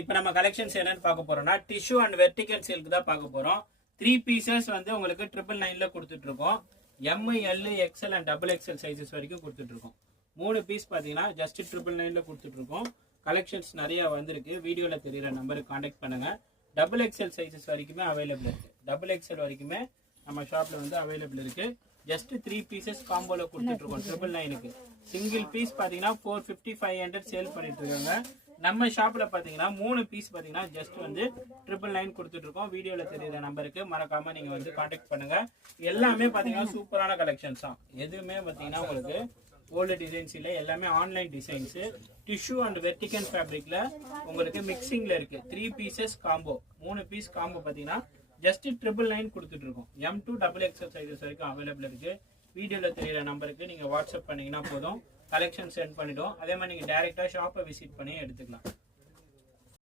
இப்போ நம்ம கலெக்ஷன்ஸ் என்னன்னு பார்க்க போறோம்னா டிஷ்யூ அண்ட் வெர்டிகல் சில்க் தான் பார்க்க போறோம். 3 பீசஸ் வந்து உங்களுக்கு 999ல கொடுத்துட்டு இருக்கோம். M, L, XL and double XL sizes வரைக்கும் கொடுத்துட்டு இருக்கோம். 3 பீஸ் பார்த்தீங்கன்னா ஜஸ்ட் 999ல கொடுத்துட்டு இருக்கோம். கலெக்ஷன்ஸ் நிறைய வந்திருக்கு. வீடியோல தெரியுற நம்பருக்கு கான்டாக்ட் பண்ணுங்க. டபுள் எக்ஸ்எல் சைஸஸ் வரைக்குமே அவைலபிள் இருக்கு. டபுள் எக்ஸ்எல் வரைக்குமே நம்ம ஷாப்ல வந்து அவைலபிள் இருக்கு. ஜஸ்ட் 3 பீசஸ் காம்போல கொடுத்துட்டு இருக்கோம் 999க்கு. சிங்கிள் பீஸ் பாத்தீங்கன்னா 450 500 சேல் பண்ணிட்டு இருக்காங்க. நம்ம ஷாப்ல பாத்தீங்கன்னா 3 பீஸ் பாத்தீங்கன்னா ஜஸ்ட் வந்து 999 கொடுத்துட்டு இருக்கோம். வீடியோல தெரியுற நம்பருக்கு மறக்காம நீங்க வந்து கான்டாக்ட் பண்ணுங்க. எல்லாமே பாத்தீங்கன்னா சூப்பரான கலெக்ஷன்ஸ் தான். எதுவுமே பாத்தீங்கன்னா உங்களுக்கு ஓல்டு டிசைன்ஸ் இல்ல, எல்லாமே online designs. Tissue and vertical ஃபேப்ரிக்ல உங்களுக்கு மிக்சிங்ல இருக்கு. 3 பீசஸ் காம்போ, 3 பீஸ் காம்போ பாத்தீங்கன்னா ஜஸ்ட் 999 கொடுத்துட்டு இருக்கோம். M2 டபுள் எக்ஸ்எல் சைஸஸ் வரைக்கும் அவைலபிள் இருக்கு. வீடியோல தெரியுற நம்பருக்கு நீங்க வாட்ஸ்அப் பண்ணீங்கன்னா போதும், கலெக்ஷன் சென்ட் பண்ணிடும். அதே மாதிரி நீங்க டைரக்டா ஷாப்பை விசிட் பண்ணி எடுத்துக்கலாம்.